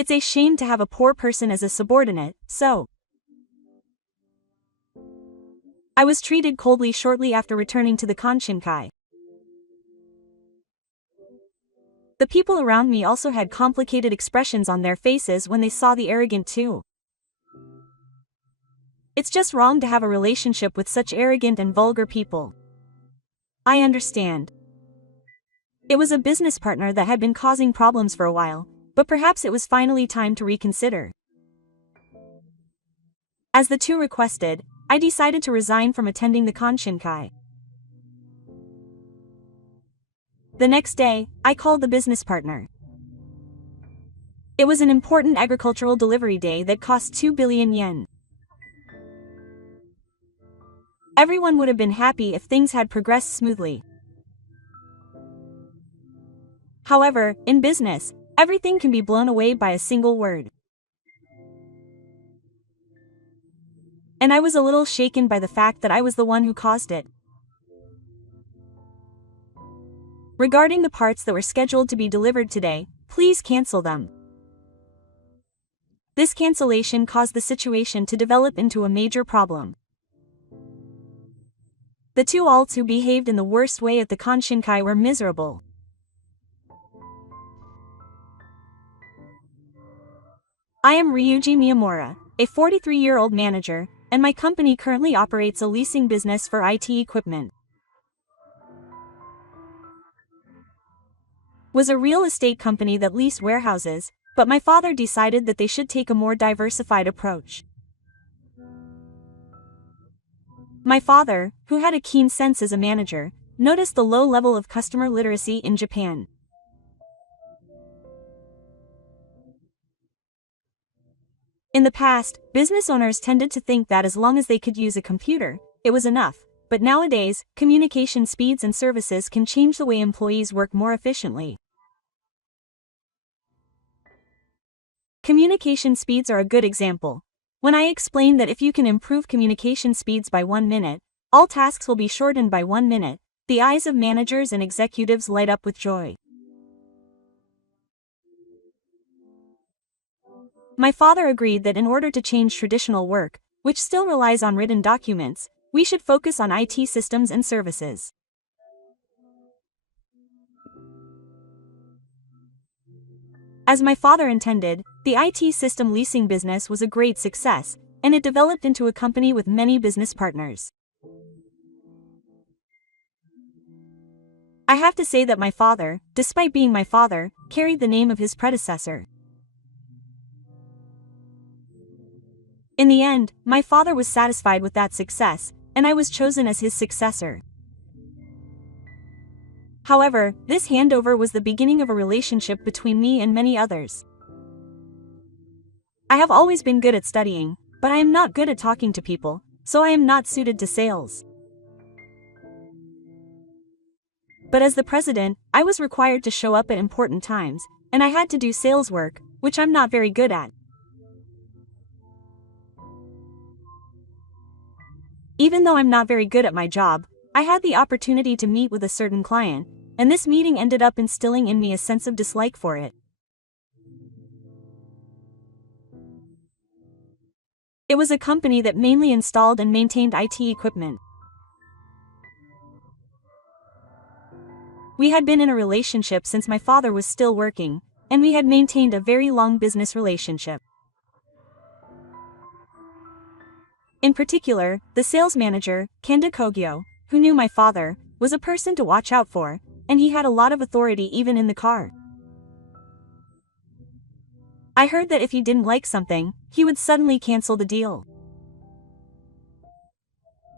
It's a shame to have a poor person as a subordinate, so I was treated coldly shortly after returning to the Konshinkai. The people around me also had complicated expressions on their faces when they saw the arrogant too. It's just wrong to have a relationship with such arrogant and vulgar people. I understand. It was a business partner that had been causing problems for a while, but perhaps it was finally time to reconsider. As the two requested, I decided to resign from attending the Konshinkai. The next day, I called the business partner. It was an important agricultural delivery day that cost 2 billion yen. Everyone would have been happy if things had progressed smoothly. However, in business, everything can be blown away by a single word. And I was a little shaken by the fact that I was the one who caused it. Regarding the parts that were scheduled to be delivered today, please cancel them. This cancellation caused the situation to develop into a major problem. The two alts who behaved in the worst way at the Konshinkai were miserable. I am Ryuji Miyamura, a 43-year-old manager, and my company currently operates a leasing business for IT equipment. Was a real estate company that leased warehouses, but my father decided that they should take a more diversified approach. My father, who had a keen sense as a manager, noticed the low level of customer literacy in Japan. In the past, business owners tended to think that as long as they could use a computer, it was enough, but nowadays, communication speeds and services can change the way employees work more efficiently. Communication speeds are a good example. When I explain that if you can improve communication speeds by 1 minute, all tasks will be shortened by 1 minute, the eyes of managers and executives light up with joy. My father agreed that in order to change traditional work, which still relies on written documents, we should focus on IT systems and services. As my father intended, the IT system leasing business was a great success, and it developed into a company with many business partners. I have to say that my father, despite being my father, carried the name of his predecessor. In the end, my father was satisfied with that success, and I was chosen as his successor. However, this handover was the beginning of a relationship between me and many others. I have always been good at studying, but I am not good at talking to people, so I am not suited to sales. But as the president, I was required to show up at important times, and I had to do sales work, which I'm not very good at. Even though I'm not very good at my job, I had the opportunity to meet with a certain client, and this meeting ended up instilling in me a sense of dislike for it. It was a company that mainly installed and maintained IT equipment. We had been in a relationship since my father was still working, and we had maintained a very long business relationship. In particular, the sales manager, Kenda Kogyo, who knew my father, was a person to watch out for, and he had a lot of authority even in the car. I heard that if he didn't like something, he would suddenly cancel the deal.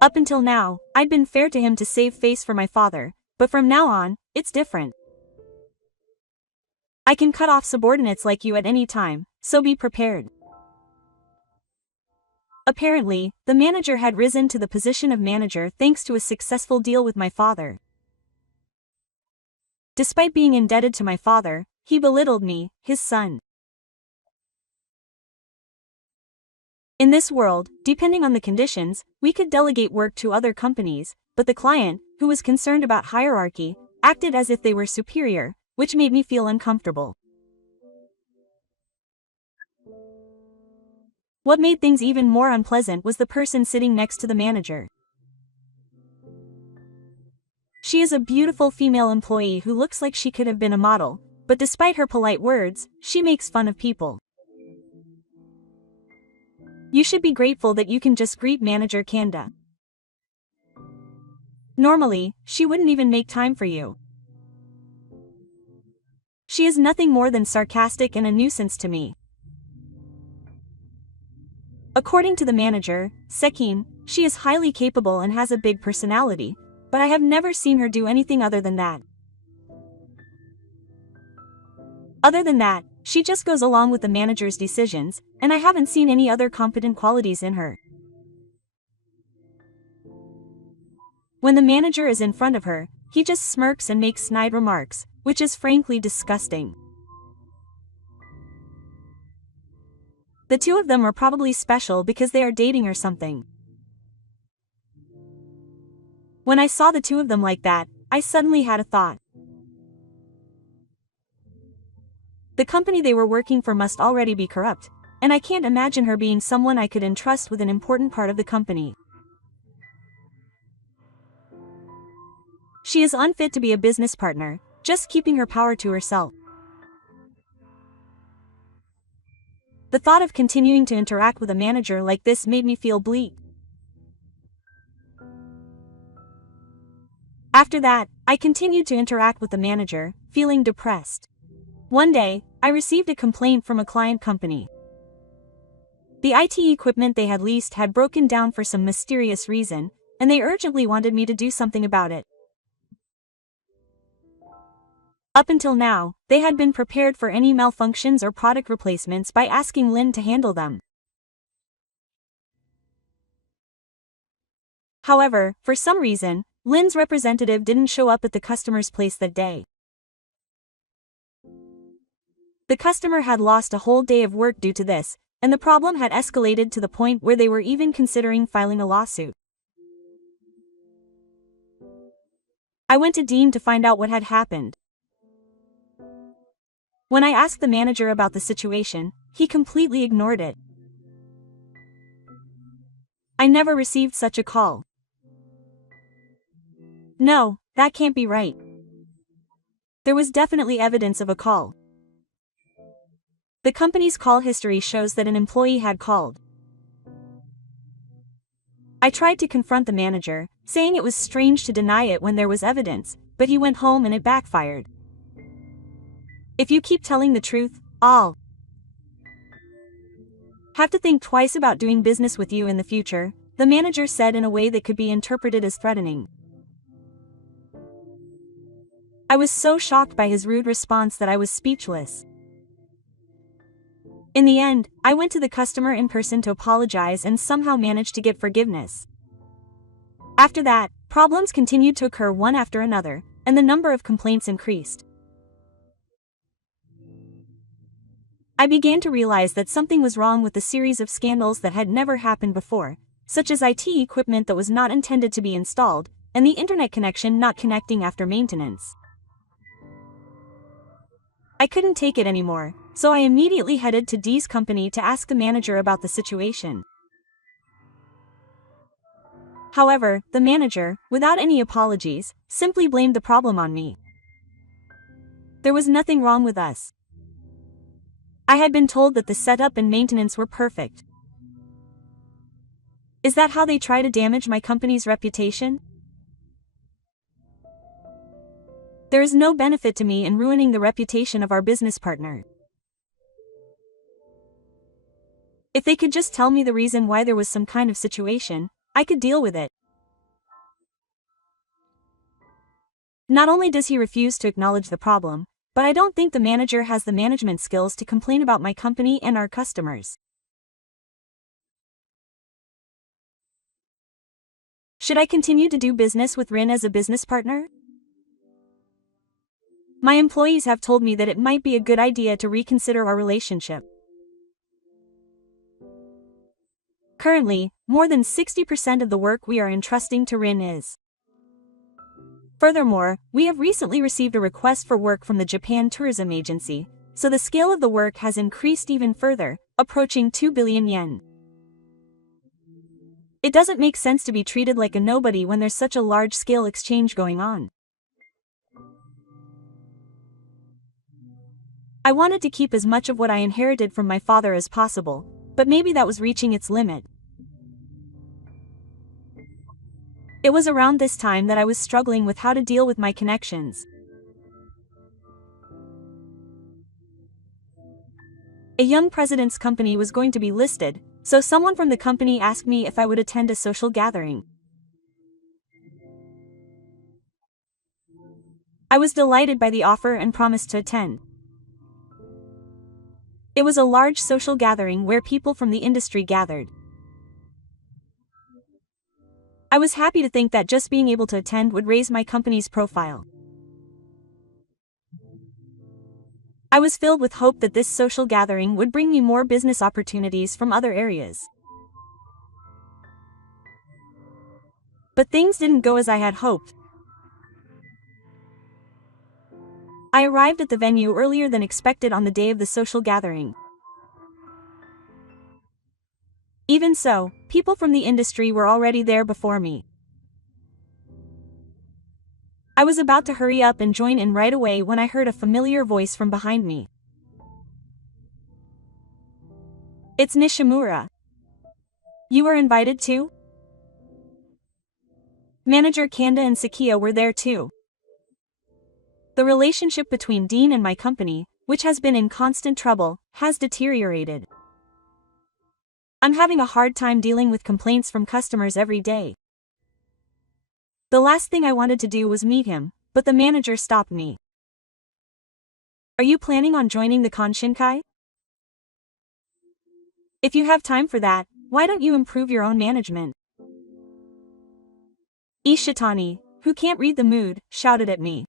Up until now, I'd been fair to him to save face for my father, but from now on, it's different. I can cut off subordinates like you at any time, so be prepared. Apparently, the manager had risen to the position of manager thanks to a successful deal with my father. Despite being indebted to my father, he belittled me, his son. In this world, depending on the conditions, we could delegate work to other companies, but the client, who was concerned about hierarchy, acted as if they were superior, which made me feel uncomfortable. What made things even more unpleasant was the person sitting next to the manager. She is a beautiful female employee who looks like she could have been a model, but despite her polite words, she makes fun of people. You should be grateful that you can just greet Manager Kanda. Normally, she wouldn't even make time for you. She is nothing more than sarcastic and a nuisance to me. According to the manager, Sekin, she is highly capable and has a big personality, but I have never seen her do anything other than that. Other than that, she just goes along with the manager's decisions, and I haven't seen any other competent qualities in her. When the manager is in front of her, he just smirks and makes snide remarks, which is frankly disgusting. The two of them are probably special because they are dating or something. When I saw the two of them like that, I suddenly had a thought. The company they were working for must already be corrupt, and I can't imagine her being someone I could entrust with an important part of the company. She is unfit to be a business partner, just keeping her power to herself. The thought of continuing to interact with a manager like this made me feel bleak. After that, I continued to interact with the manager, feeling depressed. One day, I received a complaint from a client company. The IT equipment they had leased had broken down for some mysterious reason, and they urgently wanted me to do something about it. Up until now, they had been prepared for any malfunctions or product replacements by asking Lynn to handle them. However, for some reason, Lynn's representative didn't show up at the customer's place that day. The customer had lost a whole day of work due to this, and the problem had escalated to the point where they were even considering filing a lawsuit. I went to Dean to find out what had happened. When I asked the manager about the situation, he completely ignored it. I never received such a call. No, that can't be right. There was definitely evidence of a call. The company's call history shows that an employee had called. I tried to confront the manager, saying it was strange to deny it when there was evidence, but he went home and it backfired. If you keep telling the truth, I'll have to think twice about doing business with you in the future, the manager said in a way that could be interpreted as threatening. I was so shocked by his rude response that I was speechless. In the end, I went to the customer in person to apologize and somehow managed to get forgiveness. After that, problems continued to occur one after another, and the number of complaints increased. I began to realize that something was wrong with the series of scandals that had never happened before, such as IT equipment that was not intended to be installed, and the internet connection not connecting after maintenance. I couldn't take it anymore, so I immediately headed to Dee's company to ask the manager about the situation. However, the manager, without any apologies, simply blamed the problem on me. There was nothing wrong with us. I had been told that the setup and maintenance were perfect. Is that how they try to damage my company's reputation? There is no benefit to me in ruining the reputation of our business partner. If they could just tell me the reason why there was some kind of situation, I could deal with it. Not only does he refuse to acknowledge the problem, but I don't think the manager has the management skills to complain about my company and our customers. Should I continue to do business with Rin as a business partner? My employees have told me that it might be a good idea to reconsider our relationship. Currently, more than 60% of the work we are entrusting to Rin is. Furthermore, we have recently received a request for work from the Japan Tourism Agency, so the scale of the work has increased even further, approaching 2 billion yen. It doesn't make sense to be treated like a nobody when there's such a large-scale exchange going on. I wanted to keep as much of what I inherited from my father as possible, but maybe that was reaching its limit. It was around this time that I was struggling with how to deal with my connections. A young president's company was going to be listed, so someone from the company asked me if I would attend a social gathering. I was delighted by the offer and promised to attend. It was a large social gathering where people from the industry gathered. I was happy to think that just being able to attend would raise my company's profile. I was filled with hope that this social gathering would bring me more business opportunities from other areas. But things didn't go as I had hoped. I arrived at the venue earlier than expected on the day of the social gathering. Even so, people from the industry were already there before me. I was about to hurry up and join in right away when I heard a familiar voice from behind me. It's Nishimura. You were invited too? Manager Kanda and Sakia were there too. The relationship between Dean and my company, which has been in constant trouble, has deteriorated. I'm having a hard time dealing with complaints from customers every day. The last thing I wanted to do was meet him, but the manager stopped me. Are you planning on joining the Konshinkai? If you have time for that, why don't you improve your own management? Ishitani, who can't read the mood, shouted at me.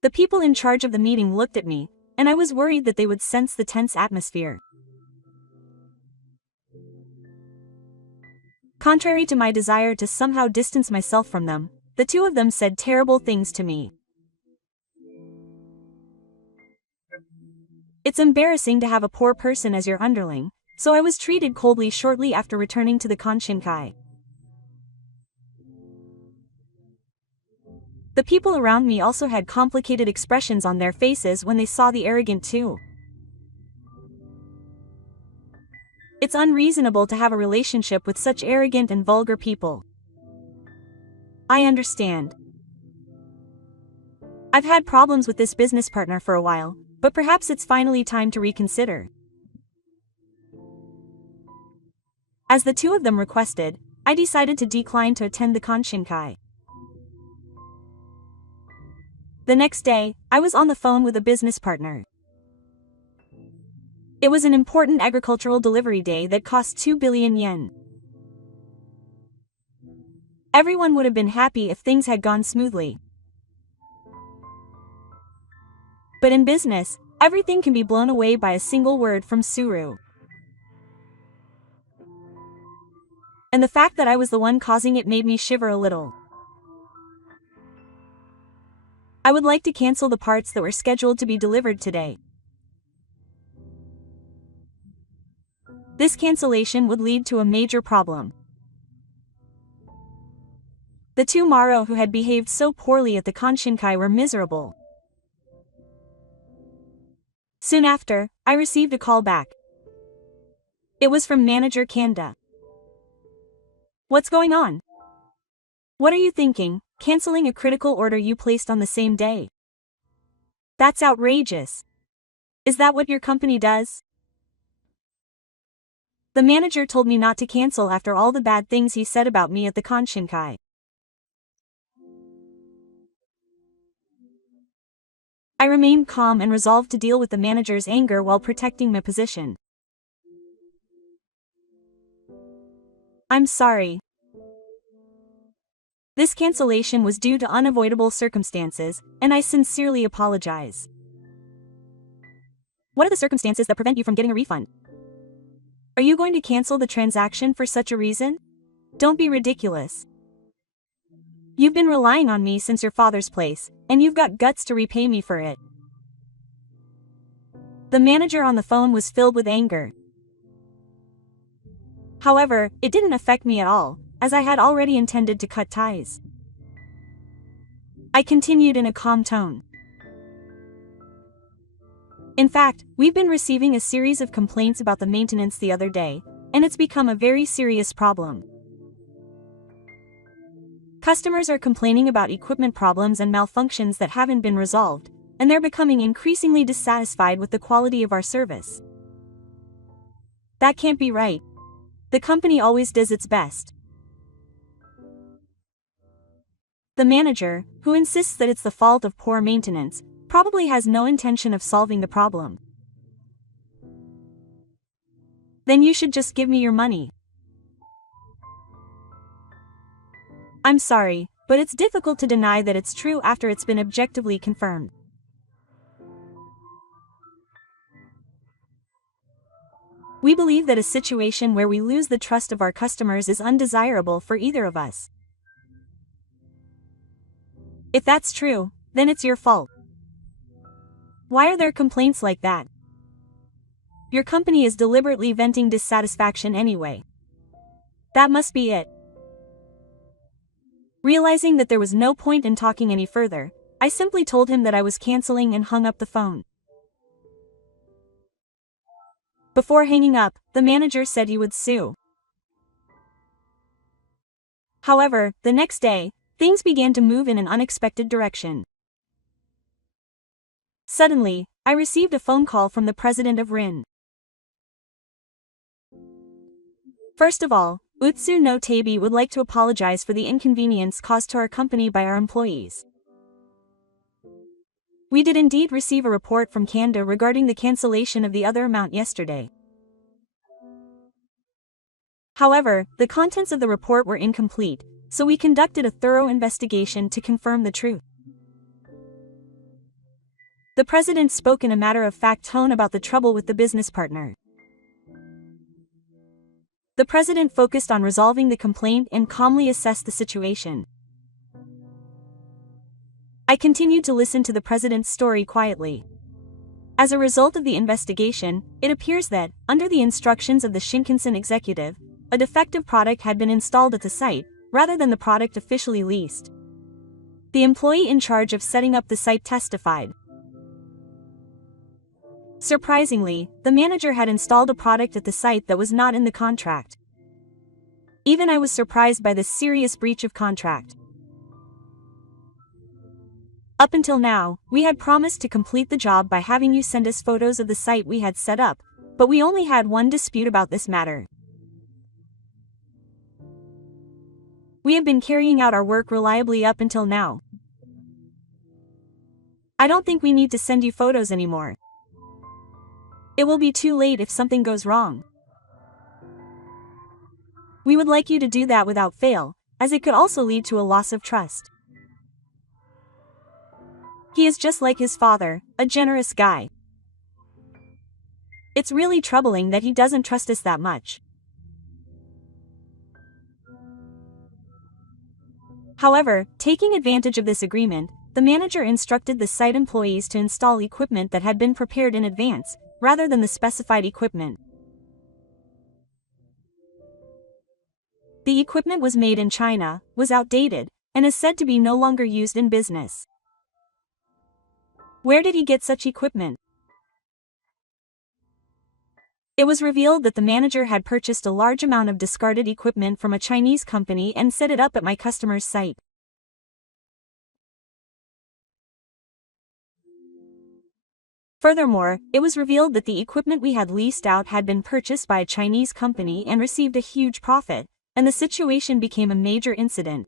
The people in charge of the meeting looked at me, and I was worried that they would sense the tense atmosphere. Contrary to my desire to somehow distance myself from them, the two of them said terrible things to me. It's embarrassing to have a poor person as your underling, so I was treated coldly shortly after returning to the Konshinkai. The people around me also had complicated expressions on their faces when they saw the arrogant two. It's unreasonable to have a relationship with such arrogant and vulgar people. I understand. I've had problems with this business partner for a while, but perhaps it's finally time to reconsider. As the two of them requested, I decided to decline to attend the Konshinkai. The next day, I was on the phone with a business partner. It was an important agricultural delivery day that cost 2 billion yen. Everyone would have been happy if things had gone smoothly. But in business, everything can be blown away by a single word from Suru. And the fact that I was the one causing it made me shiver a little. I would like to cancel the parts that were scheduled to be delivered today. This cancellation would lead to a major problem. The two Maro who had behaved so poorly at the Konshinkai were miserable. Soon after, I received a call back. It was from Manager Kanda. What's going on? What are you thinking, canceling a critical order you placed on the same day? That's outrageous. Is that what your company does? The manager told me not to cancel after all the bad things he said about me at the Konshinkai. I remained calm and resolved to deal with the manager's anger while protecting my position. I'm sorry. This cancellation was due to unavoidable circumstances, and I sincerely apologize. What are the circumstances that prevent you from getting a refund? Are you going to cancel the transaction for such a reason? Don't be ridiculous. You've been relying on me since your father's place, and you've got guts to repay me for it. The manager on the phone was filled with anger. However, it didn't affect me at all, as I had already intended to cut ties. I continued in a calm tone. In fact, we've been receiving a series of complaints about the maintenance the other day, and it's become a very serious problem. Customers are complaining about equipment problems and malfunctions that haven't been resolved, and they're becoming increasingly dissatisfied with the quality of our service. That can't be right. The company always does its best. The manager, who insists that it's the fault of poor maintenance, probably has no intention of solving the problem. Then you should just give me your money. I'm sorry, but it's difficult to deny that it's true after it's been objectively confirmed. We believe that a situation where we lose the trust of our customers is undesirable for either of us. If that's true, then it's your fault. Why are there complaints like that? Your company is deliberately venting dissatisfaction anyway. That must be it. Realizing that there was no point in talking any further, I simply told him that I was canceling and hung up the phone. Before hanging up, the manager said he would sue. However, the next day, things began to move in an unexpected direction. Suddenly, I received a phone call from the president of RIN. First of all, Utsu no Tabi would like to apologize for the inconvenience caused to our company by our employees. We did indeed receive a report from Kanda regarding the cancellation of the other amount yesterday. However, the contents of the report were incomplete, so we conducted a thorough investigation to confirm the truth. The president spoke in a matter-of-fact tone about the trouble with the business partner. The president focused on resolving the complaint and calmly assessed the situation. I continued to listen to the president's story quietly. As a result of the investigation, it appears that, under the instructions of the Shinkansen executive, a defective product had been installed at the site, rather than the product officially leased. The employee in charge of setting up the site testified. Surprisingly, the manager had installed a product at the site that was not in the contract. Even I was surprised by this serious breach of contract. Up until now, we had promised to complete the job by having you send us photos of the site we had set up, but we only had one dispute about this matter. We have been carrying out our work reliably up until now. I don't think we need to send you photos anymore. It will be too late if something goes wrong. We would like you to do that without fail, as it could also lead to a loss of trust. He is just like his father, a generous guy. It's really troubling that he doesn't trust us that much. However, taking advantage of this agreement, the manager instructed the site employees to install equipment that had been prepared in advance, rather than the specified equipment. The equipment was made in China, was outdated, and is said to be no longer used in business. Where did he get such equipment? It was revealed that the manager had purchased a large amount of discarded equipment from a Chinese company and set it up at my customer's site. Furthermore, it was revealed that the equipment we had leased out had been purchased by a Chinese company and received a huge profit, and the situation became a major incident.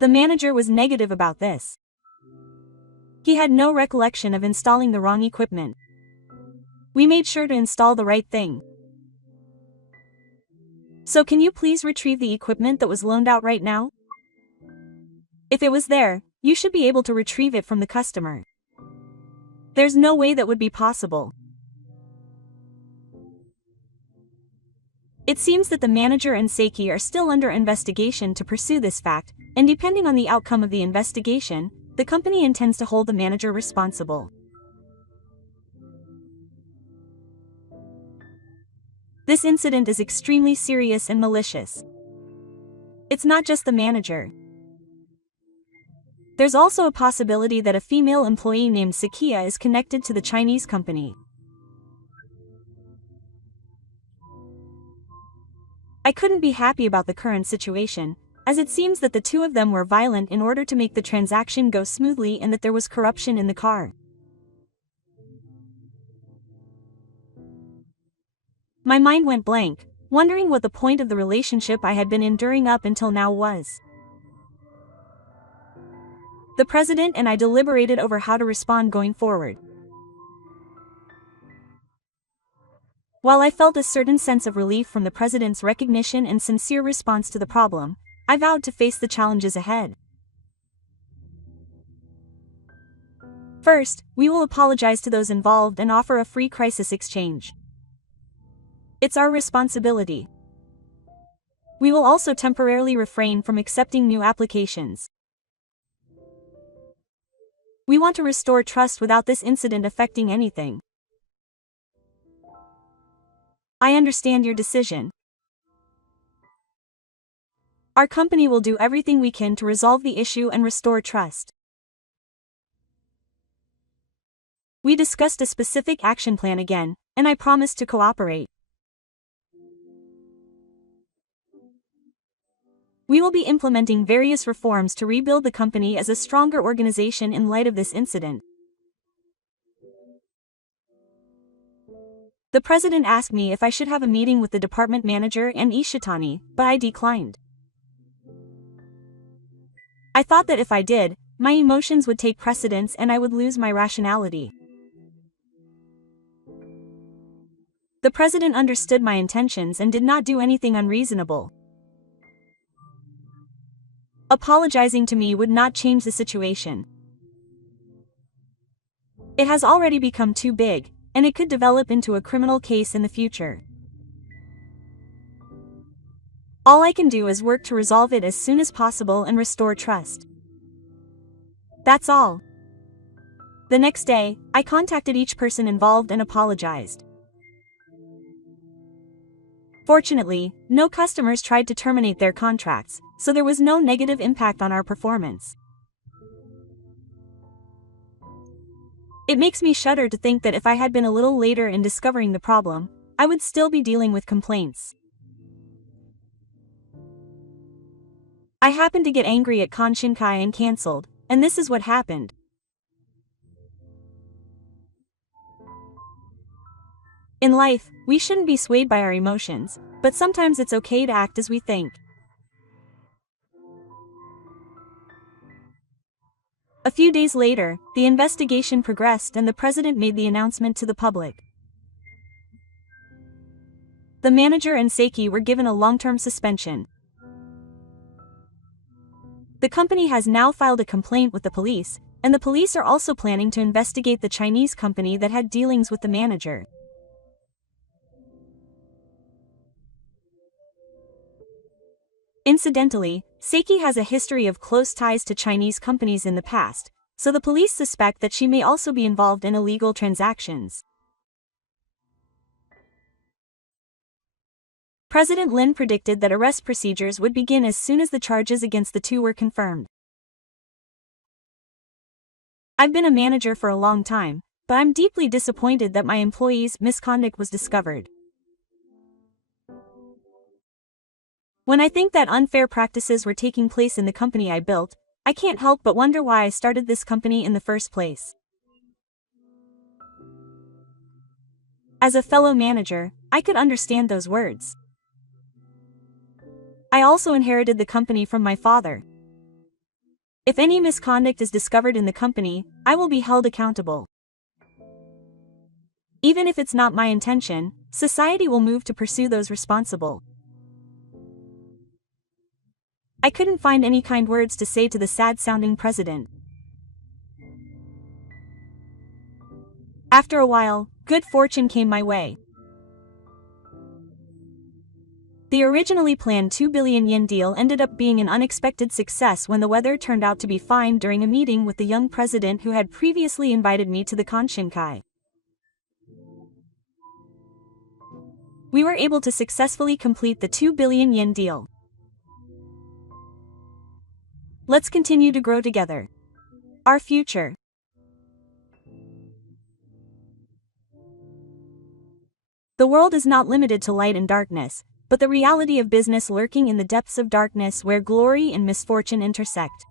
The manager was negative about this. He had no recollection of installing the wrong equipment. We made sure to install the right thing. So can you please retrieve the equipment that was loaned out right now? If it was there, you should be able to retrieve it from the customer. There's no way that would be possible. It seems that the manager and Seiki are still under investigation to pursue this fact, and depending on the outcome of the investigation, the company intends to hold the manager responsible. This incident is extremely serious and malicious. It's not just the manager. There's also a possibility that a female employee named Sakia is connected to the Chinese company. I couldn't be happy about the current situation, as it seems that the two of them were violent in order to make the transaction go smoothly and that there was corruption in the car. My mind went blank, wondering what the point of the relationship I had been enduring up until now was. The president and I deliberated over how to respond going forward. While I felt a certain sense of relief from the president's recognition and sincere response to the problem, I vowed to face the challenges ahead. First, we will apologize to those involved and offer a free crisis exchange. It's our responsibility. We will also temporarily refrain from accepting new applications. We want to restore trust without this incident affecting anything. I understand your decision. Our company will do everything we can to resolve the issue and restore trust. We discussed a specific action plan again, and I promised to cooperate. We will be implementing various reforms to rebuild the company as a stronger organization in light of this incident. The president asked me if I should have a meeting with the department manager and Ishitani, but I declined. I thought that if I did, my emotions would take precedence and I would lose my rationality. The president understood my intentions and did not do anything unreasonable. Apologizing to me would not change the situation. It has already become too big, and it could develop into a criminal case in the future. All I can do is work to resolve it as soon as possible and restore trust. That's all. The next day, I contacted each person involved and apologized. Fortunately, no customers tried to terminate their contracts, so there was no negative impact on our performance. It makes me shudder to think that if I had been a little later in discovering the problem, I would still be dealing with complaints. I happened to get angry at Konshinkai and cancelled, and this is what happened. In life, we shouldn't be swayed by our emotions, but sometimes it's okay to act as we think. A few days later, the investigation progressed and the president made the announcement to the public. The manager and Seiki were given a long-term suspension. The company has now filed a complaint with the police, and the police are also planning to investigate the Chinese company that had dealings with the manager. Incidentally, Seiki has a history of close ties to Chinese companies in the past, so the police suspect that she may also be involved in illegal transactions. President Lin predicted that arrest procedures would begin as soon as the charges against the two were confirmed. I've been a manager for a long time, but I'm deeply disappointed that my employees' misconduct was discovered. When I think that unfair practices were taking place in the company I built, I can't help but wonder why I started this company in the first place. As a fellow manager, I could understand those words. I also inherited the company from my father. If any misconduct is discovered in the company, I will be held accountable. Even if it's not my intention, society will move to pursue those responsible. I couldn't find any kind words to say to the sad-sounding president. After a while, good fortune came my way. The originally planned 2 billion yen deal ended up being an unexpected success when the weather turned out to be fine during a meeting with the young president who had previously invited me to the Konshinkai. we were able to successfully complete the 2 billion yen deal. Let's continue to grow together. Our future. The world is not limited to light and darkness, but the reality of business lurking in the depths of darkness where glory and misfortune intersect.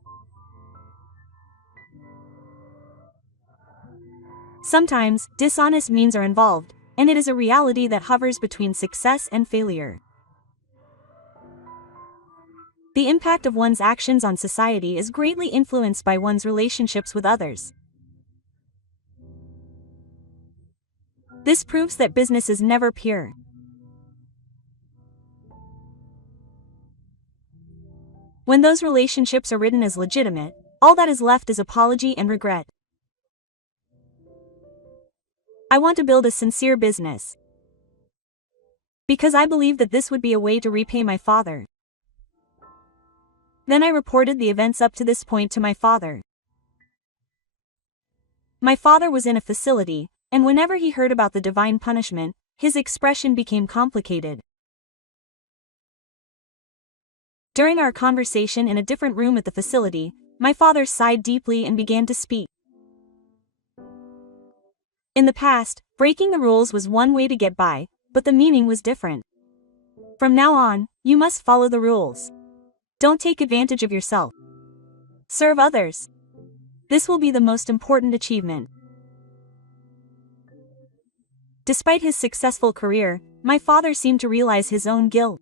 Sometimes, dishonest means are involved, and it is a reality that hovers between success and failure. The impact of one's actions on society is greatly influenced by one's relationships with others. This proves that business is never pure. When those relationships are written as legitimate, all that is left is apology and regret. I want to build a sincere business, because I believe that this would be a way to repay my father. Then I reported the events up to this point to my father. My father was in a facility, and whenever he heard about the divine punishment, his expression became complicated. During our conversation in a different room at the facility, my father sighed deeply and began to speak. In the past, breaking the rules was one way to get by, but the meaning was different. From now on, you must follow the rules. Don't take advantage of yourself. Serve others. This will be the most important achievement. Despite his successful career, my father seemed to realize his own guilt.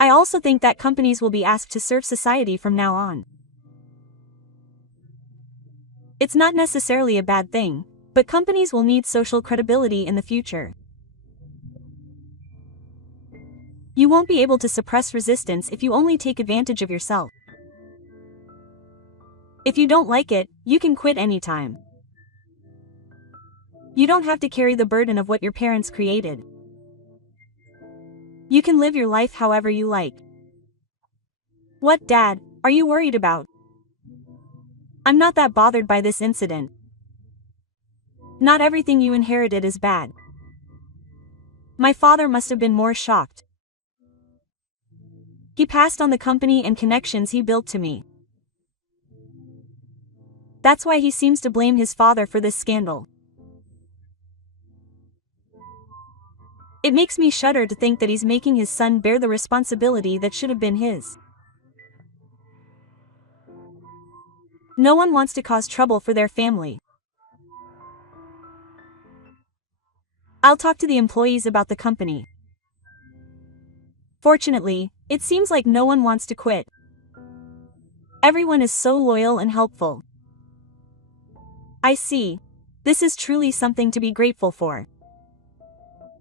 I also think that companies will be asked to serve society from now on. It's not necessarily a bad thing, but companies will need social credibility in the future. You won't be able to suppress resistance if you only take advantage of yourself. If you don't like it, you can quit anytime. You don't have to carry the burden of what your parents created. You can live your life however you like. What, Dad, are you worried about? I'm not that bothered by this incident. Not everything you inherited is bad. My father must have been more shocked. He passed on the company and connections he built to me. That's why he seems to blame his father for this scandal. It makes me shudder to think that he's making his son bear the responsibility that should have been his. No one wants to cause trouble for their family. I'll talk to the employees about the company. Fortunately, it seems like no one wants to quit. Everyone is so loyal and helpful. I see. This is truly something to be grateful for.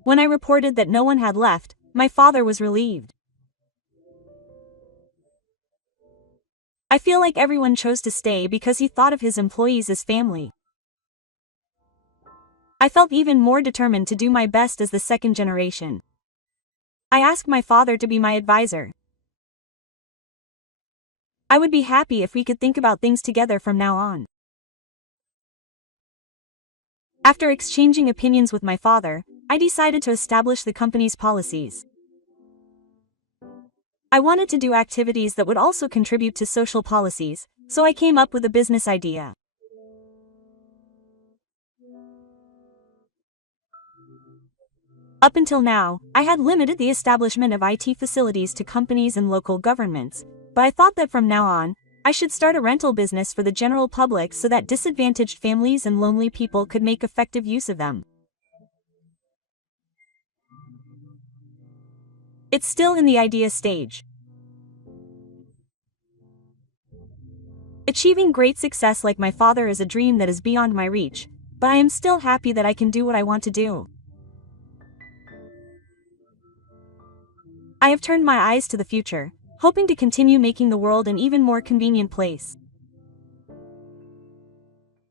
When I reported that no one had left, my father was relieved. I feel like everyone chose to stay because he thought of his employees as family. I felt even more determined to do my best as the second generation. I asked my father to be my advisor. I would be happy if we could think about things together from now on. After exchanging opinions with my father, I decided to establish the company's policies. I wanted to do activities that would also contribute to social policies, so I came up with a business idea. Up until now, I had limited the establishment of IT facilities to companies and local governments, but I thought that from now on, I should start a rental business for the general public so that disadvantaged families and lonely people could make effective use of them. It's still in the idea stage. Achieving great success like my father is a dream that is beyond my reach, but I am still happy that I can do what I want to do. I have turned my eyes to the future, hoping to continue making the world an even more convenient place.